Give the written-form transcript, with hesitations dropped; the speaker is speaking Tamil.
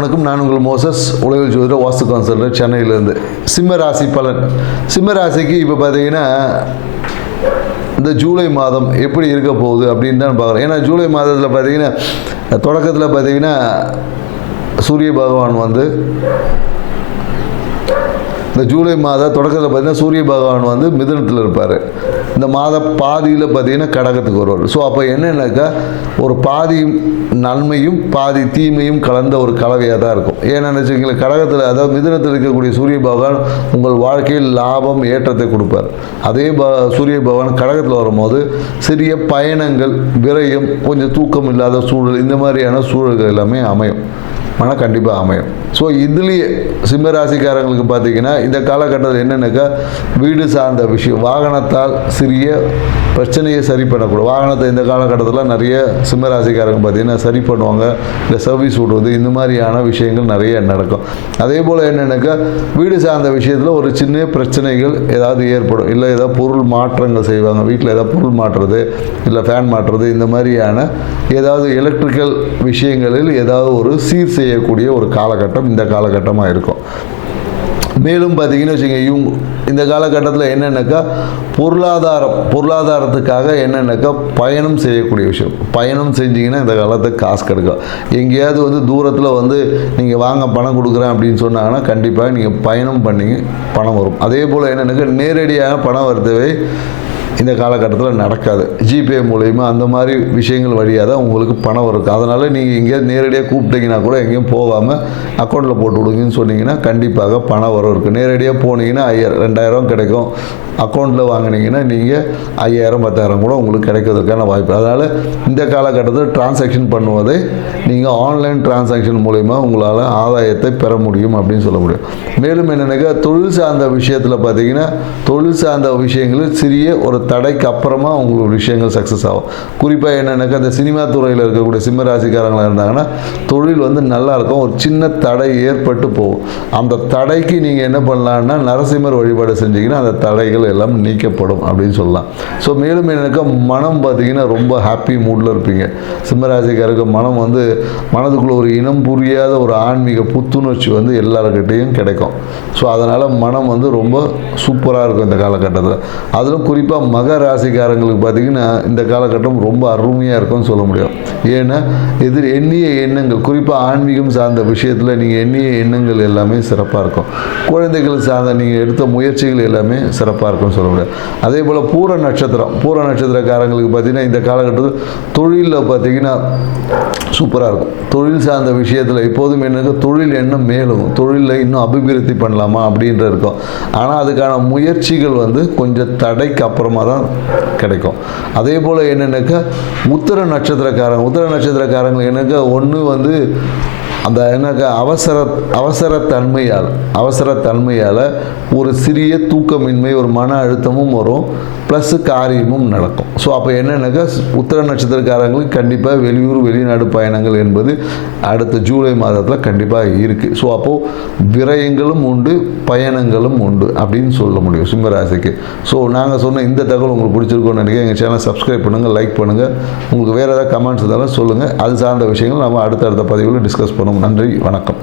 வணக்கம். நான் உங்கள் மோசஸ், உலகில் ஜோதிட வாஸ்து கன்சல்டன்ட், சென்னையிலேருந்து. சிம்ம ராசி பலன். சிம்ம ராசிக்கு இப்போ பார்த்தீங்கன்னா இந்த ஜூலை மாதம் எப்படி இருக்க போகுது அப்படின்னு தான் பார்க்குறோம். ஏன்னா ஜூலை மாதத்தில் பார்த்தீங்கன்னா தொடக்கத்தில் பார்த்தீங்கன்னா சூரிய பகவான் வந்து இந்த ஜூலை மாத தொடக்கத்தில் பார்த்தீங்கன்னா சூரிய பகவான் வந்து மிதுனத்தில் இருப்பார். இந்த மாத பாதியில் பார்த்தீங்கன்னா கடகத்துக்கு வருவார். ஸோ அப்போ என்னென்னாக்கா ஒரு பாதி நன்மையும் பாதி தீமையும் கலந்த ஒரு கலவையாக தான் இருக்கும். ஏன்னு வச்சுக்கோங்களேன், கடகத்தில் அதாவது மிதுனத்தில் இருக்கக்கூடிய சூரிய பகவான் உங்கள் வாழ்க்கையில் லாபம் ஏற்றத்தை கொடுப்பார். அதே சூரிய பகவான் கடகத்தில் வரும்போது சிறிய பயணங்கள், விரயம், கொஞ்சம் தூக்கம் இல்லாத சூழல், இந்த மாதிரியான சூழல்கள் எல்லாமே அமையும். ஆனால் கண்டிப்பாக அமையும். ஸோ இதுலேயே சிம்மராசிக்காரங்களுக்கு பார்த்தீங்கன்னா இந்த காலகட்டத்தில் என்னென்னாக்கா வீடு சார்ந்த விஷயம், வாகனத்தால் சிறிய பிரச்சனையை சரி பண்ணக்கூடும். வாகனத்தை இந்த காலகட்டத்தில் நிறைய சிம்மராசிக்காரங்க பார்த்தீங்கன்னா சரி பண்ணுவாங்க, இல்லை சர்வீஸ் விடுவது, இந்த மாதிரியான விஷயங்கள் நிறைய நடக்கும். அதே போல் என்னென்னாக்கா வீடு சார்ந்த விஷயத்தில் ஒரு சின்ன பிரச்சனைகள் ஏதாவது ஏற்படும், இல்லை ஏதாவது பொருள் மாற்றங்கள் செய்வாங்க, வீட்டில் ஏதாவது பொருள் மாற்றுறது, இல்லை ஃபேன் மாற்றுறது, இந்த மாதிரியான ஏதாவது எலக்ட்ரிக்கல் விஷயங்களில் ஏதாவது ஒரு சீர் செய்யக்கூடிய ஒரு காலகட்டம் இந்த காலகட்டமாக இருக்கும். மேலும் பார்த்தீங்கன்னு வச்சுக்கோங்க, இந்த காலகட்டத்தில் என்னென்னாக்கா பொருளாதாரத்துக்காக என்னென்னாக்கா பயணம் செய்யக்கூடிய விஷயம். பயணம் செஞ்சிங்கன்னா இந்த காலத்துக்கு காசு கிடைக்கும். எங்கேயாவது வந்து தூரத்தில் வந்து நீங்கள் வாங்க பணம் கொடுக்குறேன் அப்படின்னு சொன்னாங்கன்னா கண்டிப்பாக நீங்கள் பயணம் பண்ணிங்க பணம் வரும். அதே போல் என்னென்னாக்கா நேரடியாக பணம் வரதவே இந்த காலகட்டத்தில் நடக்காது. ஜிபே மூலயமா அந்த மாதிரி விஷயங்கள் வழியாக தான் உங்களுக்கு பணம் வரும். அதனால் நீங்கள் எங்கேயாவது நேரடியாக கூப்பிட்டீங்கன்னா கூட எங்கேயும் போகாமல் அக்கௌண்ட்டில் போட்டு விடுங்கன்னு சொன்னீங்கன்னா கண்டிப்பாக பணம் வரும் இருக்குது. நேரடியாக போனீங்கன்னா 2000 கிடைக்கும். அக்கௌண்ட்டில் வாங்கினீங்கன்னா நீங்கள் 5000 10,000 கூட உங்களுக்கு கிடைக்கிறதுக்கான வாய்ப்பு. அதனால் இந்த காலகட்டத்தில் டிரான்சாக்ஷன் பண்ணுவதை நீங்கள் ஆன்லைன் டிரான்சாக்ஷன் மூலயமா உங்களால் ஆதாயத்தை பெற முடியும் அப்படின்னு சொல்ல முடியும். மேலும் என்னென்னாக்கா தொழில் சார்ந்த விஷயத்தில் பார்த்தீங்கன்னா தொழில் சார்ந்த விஷயங்களில் சிறிய ஒரு தடைக்கு அப்புறமா உங்களுக்கு விஷயங்கள் சக்ஸஸ் ஆகும். குறிப்பாக என்னென்னாக்கா இந்த சினிமா துறையில் இருக்கக்கூடிய சிம்மராசிக்காரங்களாக இருந்தாங்கன்னா தொழில் வந்து நல்லா இருக்கும். ஒரு சின்ன தடை ஏற்பட்டு போகும். அந்த தடைக்கு நீங்கள் என்ன பண்ணலான்னா நரசிம்மர் வழிபாடு செஞ்சீங்கன்னா அந்த தடைகள் எல்லாம் நீக்கப்படும் அப்படின்னு சொல்லலாம். ஸோ மேலும் என்னென்னாக்கா மனம் பார்த்தீங்கன்னா ரொம்ப ஹாப்பி மூடில் இருப்பீங்க. சிம்மராசிக்காரருக்கு மனம் வந்து மனதுக்குள்ள ஒரு இனம் புரியாத ஒரு ஆன்மீக புத்துணர்ச்சி வந்து எல்லாருக்கிட்டையும் கிடைக்கும். ஸோ அதனால் மனம் வந்து ரொம்ப சூப்பராக இருக்கும் இந்த காலகட்டத்தில். அதிலும் குறிப்பாக மகர ராசிக்காரங்களுக்கு பார்த்தீங்கன்னா இந்த காலகட்டம் ரொம்ப அருமையாக இருக்கும்னு சொல்ல முடியும். ஏன்னா எண்ணிய எண்ணங்கள், குறிப்பாக ஆன்மீகம் சார்ந்த விஷயத்தில் நீங்கள் எண்ணிய எண்ணங்கள் எல்லாமே சிறப்பாக இருக்கும். குழந்தைகள் சார்ந்த நீங்கள் எடுத்த முயற்சிகள் எல்லாமே சிறப்பாக இருக்கும்னு சொல்ல முடியும். அதே போல் பூர நட்சத்திரக்காரங்களுக்கு பார்த்தீங்கன்னா இந்த காலகட்டத்தில் தொழிலில் பார்த்தீங்கன்னா சூப்பராக இருக்கும். தொழில் சார்ந்த விஷயத்தில் எப்போதும் என்னங்க தொழில் எண்ணம் மேலும் தொழிலில் இன்னும் அபிவிருத்தி பண்ணலாமா அப்படின்ற இருக்கும். ஆனால் அதுக்கான முயற்சிகள் வந்து கொஞ்சம் தடைக்கு அப்புறமா தான் கிடைக்கும். அதே போல் என்னென்னாக்கா உத்திர நட்சத்திரக்காரங்களுக்கு என்னக்கா ஒன்று வந்து அந்த என்னக்கா அவசர தன்மையால் ஒரு சிறிய தூக்கமின்மை, ஒரு மன அழுத்தமும் வரும், ப்ளஸ் காரியமும் நடக்கும். ஸோ அப்போ என்னென்னாக்கா உத்திர நட்சத்திரக்காரங்களுக்கு கண்டிப்பாக வெளிநாடு பயணங்கள் என்பது அடுத்த ஜூலை மாதத்தில் கண்டிப்பாக இருக்குது. ஸோ அப்போது விரயங்களும் உண்டு, பயணங்களும் உண்டு அப்படின்னு சொல்ல முடியும் சிம்மராசிக்கு. ஸோ நாங்கள் சொன்ன இந்த தகவல் உங்களுக்கு பிடிச்சிருக்கோன்னு நினைக்கிறேன். எங்கள் சேனல் சப்ஸ்கிரைப் பண்ணுங்கள், லைக் பண்ணுங்கள். உங்களுக்கு வேறு ஏதாவது கமெண்ட்ஸ் இருந்தாலும் சொல்லுங்கள். அது சார்ந்த விஷயங்கள் நம்ம அடுத்தடுத்த பதிவுகளில் டிஸ்கஸ் பண்ணுவோம். நன்றி, வணக்கம்.